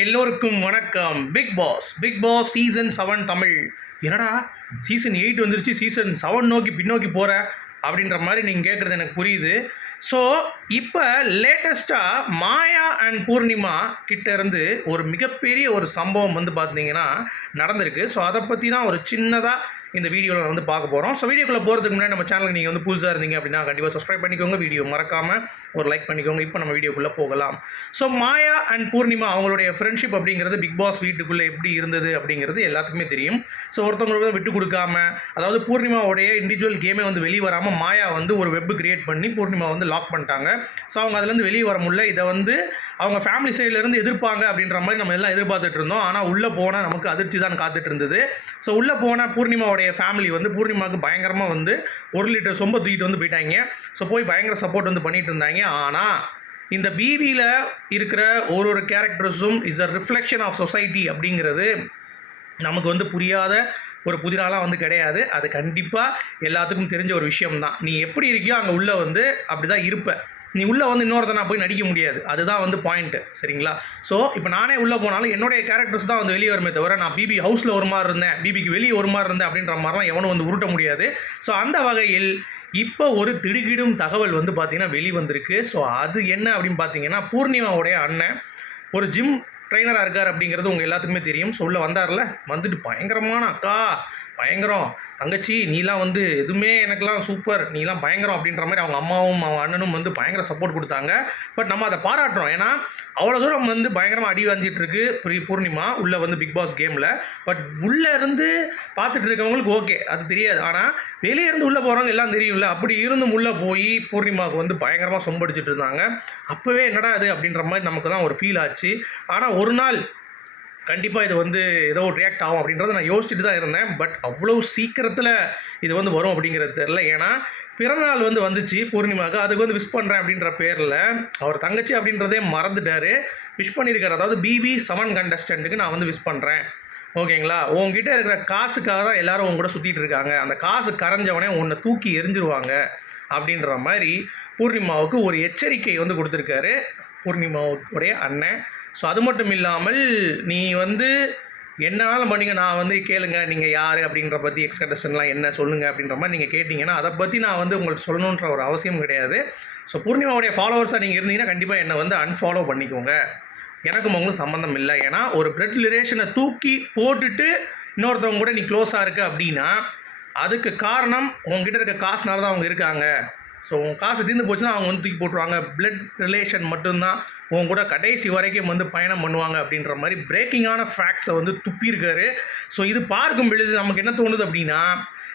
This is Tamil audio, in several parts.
எல்லோருக்கும் வணக்கம். Bigg Boss Bigg Boss season seven Tamil. என்னடா சீசன் எயிட் வந்துருச்சு சீசன் செவன் நோக்கி பின்னோக்கி போகிற அப்படின்ற மாதிரி நீங்கள் கேட்குறது எனக்கு புரியுது. ஸோ இப்போ லேட்டஸ்ட்டாக மாயா அண்ட் பூர்ணிமா கிட்ட இருந்து ஒரு மிகப்பெரிய ஒரு சம்பவம் வந்து பார்த்தீங்கன்னா நடந்திருக்கு. ஸோ அதை பற்றி தான் ஒரு சின்னதாக இந்த வீடியோவில் வந்து பார்க்க போகிறோம் ஸோ வீடியோக்குள்ளே போகிறதுக்கு முன்னாடி நம்ம சேனலுக்கு நீங்கள் வந்து புதுசாக இருந்தீங்க அப்படின்னா கண்டிப்பாக சப்ஸ்கிரைப் பண்ணிக்கோங்க. வீடியோ மறக்காமல் ஒரு லைக் பண்ணிக்கோங்க. இப்போ நம்ம வீடியோக்குள்ளே போகலாம். ஸோ மாயா அண்ட் பூர்ணிமா அவங்களுடைய ஃப்ரெண்ட்ஷிப் அப்படிங்கிறது பிக் பாஸ் வீட்டுக்குள்ளே எப்படி இருந்தது அப்படிங்கிறது எல்லாத்துக்குமே தெரியும். ஸோ ஒருத்தவங்களுக்கு விட்டு கொடுக்காம அதாவது பூர்ணிமாவுடைய இண்டிவிஜுவல் கேமே வந்து வெளியே வராமல் மாயா வந்து ஒரு வெப் கிரியேட் பண்ணி பூர்ணிமா வந்து லாக் பண்ணிட்டாங்க. ஸோ அவங்க அதுலேருந்து வெளியே வர முடியல. இதை வந்து அவங்க ஃபேமிலி சைட்லேருந்து எதிர்ப்பாங்க அப்படின்ற மாதிரி நம்ம எல்லாம் எதிர்பார்த்துட்டு இருந்தோம். ஆனால் உள்ளே போனால் நமக்கு அதிர்ச்சி தான் காத்துட்டு இருந்தது. ஸோ உள்ளே போனால் பூர்ணிமாவுடைய ஃபேமிலி வந்து பூர்ணிமாவுக்கு பயங்கரமாக வந்து ஒரு லிட்டர் சொம்ப தூக்கிட்டு வந்து போயிட்டாங்க. ஸோ போய் பயங்கர சப்போர்ட் வந்து பண்ணிட்டு இருந்தாங்க. ஆனால் இந்த பிவியில் இருக்கிற ஒரு ஒரு கேரக்டர்ஸும் is a reflection of society அப்படிங்கிறது நமக்கு வந்து புரியாத ஒரு புதிராலாம் வந்து கிடையாது. அது கண்டிப்பாக எல்லாத்துக்கும் தெரிஞ்ச ஒரு விஷயம்தான். நீ எப்படி இருக்கியோ அங்கே உள்ளே வந்து அப்படி தான் இருப்ப. நீ உள்ளே வந்து இன்னொருத்தனா போய் நடிக்க முடியாது. அதுதான் வந்து பாயிண்ட்டு சரிங்களா? ஸோ இப்போ நானே உள்ளே போனாலும் என்னுடைய கேரக்டர்ஸ் தான் வந்து வெளியே வருமே தவிர நான் பிபி ஹவுஸில் ஒரு மாதிரி இருந்தேன். பிபிக்கு வெளியே ஒரு மாதிரி இருந்தேன் அப்படின்ற மாதிரிலாம் எவனும் வந்து உருட்ட முடியாது. ஸோ அந்த வகையில் இப்போ ஒரு திடுக்கிடும் தகவல் வந்து பார்த்திங்கன்னா வெளி வந்திருக்கு ஸோ அது என்ன அப்படின்னு பார்த்தீங்கன்னா பூர்ணிமாவுடைய அண்ணன் ஒரு ஜிம் ட்ரைனராக இருக்கார் அப்படிங்கிறது உங்கள் எல்லாத்துக்குமே தெரியும். சொல்ல வந்தார்ல? வந்துட்டு பயங்கரமான அக்கா. பயங்கரம். தங்கச்சி நீலாம் வந்து எதுவுமே எனக்குலாம் சூப்பர் நீலாம் பயங்கரம் அப்படின்ற மாதிரி அவங்க அம்மாவும் அவங்க அண்ணனும் வந்து பயங்கர சப்போர்ட் கொடுத்தாங்க. பட் நம்ம அதை பாராட்டுறோம். ஏன்னா அவ்வளோ தூரம் வந்து பயங்கரமாக அடி வந்துட்டுருக்கு ப்ரீ பூர்ணிமா உள்ளே வந்து பிக் பாஸ் கேமில் பட் உள்ளே இருந்து பார்த்துட்டு இருக்கவங்களுக்கு ஓகே அது தெரியாது. ஆனால் வெளியே இருந்து உள்ளே போகிறவங்க எல்லாம் தெரியும்ல. அப்படி இருந்தும் உள்ளே போய் பூர்ணிமாவுக்கு வந்து பயங்கரமாக சொம்படிச்சிட்டு இருந்தாங்க. அப்போவே என்னடா இது அப்படின்ற மாதிரி நமக்கு தான் ஒரு ஃபீல் ஆச்சு. ஆனால் ஒரு நாள் கண்டிப்பாக இது வந்து ஏதோ ரியாக்ட் ஆகும் அப்படின்றத நான் யோசிச்சுட்டு தான் இருந்தேன். பட் அவ்வளோ சீக்கிரத்தில் இது வந்து வரும் அப்படிங்கிறது தெரில ஏன்னா பிறந்தநாள் வந்து வந்துச்சு பூர்ணிமாவுக்கு. அதுக்கு வந்து விஷ் பண்ணுறேன் அப்படின்ற பேரில் அவர் தங்கச்சி அப்படின்றதே மறந்துட்டார். விஷ் பண்ணியிருக்காரு. அதாவது பிபி செவன் கண்டஸ்டண்ட்டுக்கு நான் வந்து விஷ் பண்ணுறேன் ஓகேங்களா? உங்ககிட்ட இருக்கிற காசுக்காக தான் எல்லாரும் உங்க கூட சுற்றிட்டு இருக்காங்க. அந்த காசு கரைஞ்சவனே உன்னை தூக்கி எரிஞ்சிருவாங்க அப்படின்ற மாதிரி பூர்ணிமாவுக்கு ஒரு எச்சரிக்கை வந்து கொடுத்துருக்காரு. பூர்ணிமாவுடைய அண்ணன். ஸோ அது மட்டும் இல்லாமல் நீ வந்து என்னாலும் பண்ணிங்க நான் வந்து கேளுங்க நீங்கள் யார் அப்படின்ற பற்றி எக்ஸ்கண்டஸ்டன்லாம் என்ன சொல்லுங்கள் அப்படின்ற மாதிரி நீங்கள் கேட்டிங்கன்னா அதை பற்றி நான் வந்து உங்களுக்கு சொல்லணுன்ற ஒரு அவசியம் கிடையாது. ஸோ பூர்ணிமாவுடைய ஃபாலோவர்ஸாக நீங்கள் இருந்தீங்கன்னா கண்டிப்பாக என்னை வந்து அன்ஃபாலோ பண்ணிக்கோங்க. எனக்கும் அவங்களும் சம்மந்தம் இல்லை. ஏன்னா ஒரு பிளட் ரிலேஷனை தூக்கி போட்டுட்டு இன்னொருத்தவங்க கூட நீ க்ளோஸாக இருக்க அப்படின்னா அதுக்கு காரணம் உங்ககிட்ட இருக்க காசுனால தான் அவங்க இருக்காங்க. ஸோ உன் காசு தீர்ந்து போச்சுன்னா அவங்க வந்து தூக்கி போட்டுருவாங்க. பிளட் ரிலேஷன் மட்டும்தான். உன் கூட கடைசி வரைக்கும் வந்து பயணம் பண்ணுவாங்க அப்படின்ற மாதிரி பிரேக்கிங்கான ஃபேக்ட்ஸை வந்து துப்பியிருக்காரு. ஸோ இது பார்க்கும் பொழுது நமக்கு என்ன தோணுது அப்படின்னா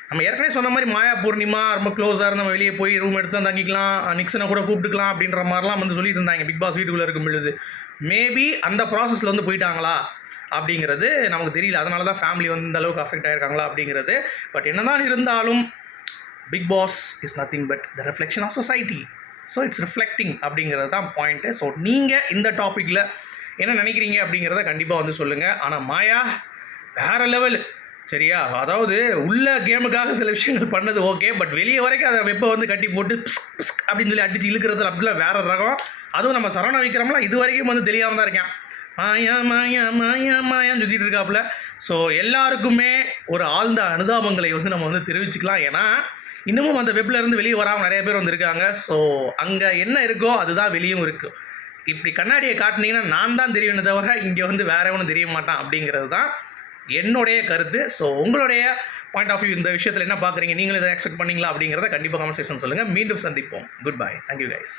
நம்ம ஏற்கனவே சொன்ன மாதிரி மாயா பூர்ணிமா ரொம்ப க்ளோஸாக இருந்து நம்ம வெளியே போய் ரூம் எடுத்து தங்கிக்கலாம் நிக்சனை கூட கூப்பிட்டுக்கலாம் அப்படின்ற மாதிரிலாம் வந்து சொல்லிட்டு இருந்தாங்க பிக் பாஸ் வீட்டுக்குள்ளே இருக்கும் பொழுது. மேபி அந்த ப்ராசஸில் வந்து போயிட்டாங்களா அப்படிங்கிறது நமக்கு தெரியல. அதனால தான் ஃபேமிலி வந்து இந்த அளவுக்கு அஃபெக்ட் ஆயிருக்காங்களா அப்படிங்கிறது. பட் என்னதான் இருந்தாலும் Bigg Boss is nothing but the reflection of society so it's reflecting அப்படிங்கிறது தான் பாயிண்ட்டு ஸோ நீங்கள் இந்த டாப்பிக்கில் என்ன நினைக்கிறீங்க அப்படிங்கிறத கண்டிப்பாக வந்து சொல்லுங்கள் ஆனால் மாயா வேற லெவல் சரியா? அதாவது உள்ள கேமுக்காக சில விஷயங்கள் பண்ணது ஓகே பட் வெளியே வரைக்கும் அதை வெப்பை வந்து கட்டி போட்டு அப்படின்னு சொல்லி அடித்து இழுக்கிறது அப்படிலாம் வேறு ரகம். அதுவும் நம்ம சரவண விக்ரம்லாம் இது வரைக்கும் வந்து தெரியாமல் தான் இருக்கேன். மாயா மாயா மாயா மாயான்னு சுற்றிட்டு இருக்காப்புல. ஸோ எல்லாருக்குமே ஒரு ஆழ்ந்த அனுதாபங்களை வந்து நம்ம வந்து தெரிவிச்சுக்கலாம். ஏன்னா இன்னமும் அந்த வெப்ல இருந்து வெளியே வராமல் நிறைய பேர் வந்திருக்காங்க. ஸோ அங்கே என்ன இருக்கோ அதுதான் வெளியும் இருக்குது இப்படி கண்ணாடியை காட்டினீங்கன்னா நான் தான் தெரியுமே தவிர இங்கே வந்து வேற எவனும் தெரிய மாட்டான் அப்படிங்கிறது தான் என்னுடைய கருத்து. ஸோ உங்களுடைய பாயிண்ட் ஆஃப் வியூ இந்த விஷயத்தில் என்ன பார்க்குறீங்க நீங்களும் இதை எக்ஸ்பெக்ட் பண்ணீங்களா அப்படிங்கிறத கண்டிப்பாக கான்வர்சேஷன் சொல்லுங்கள் மீண்டும் சந்திப்போம். Good bye thank you guys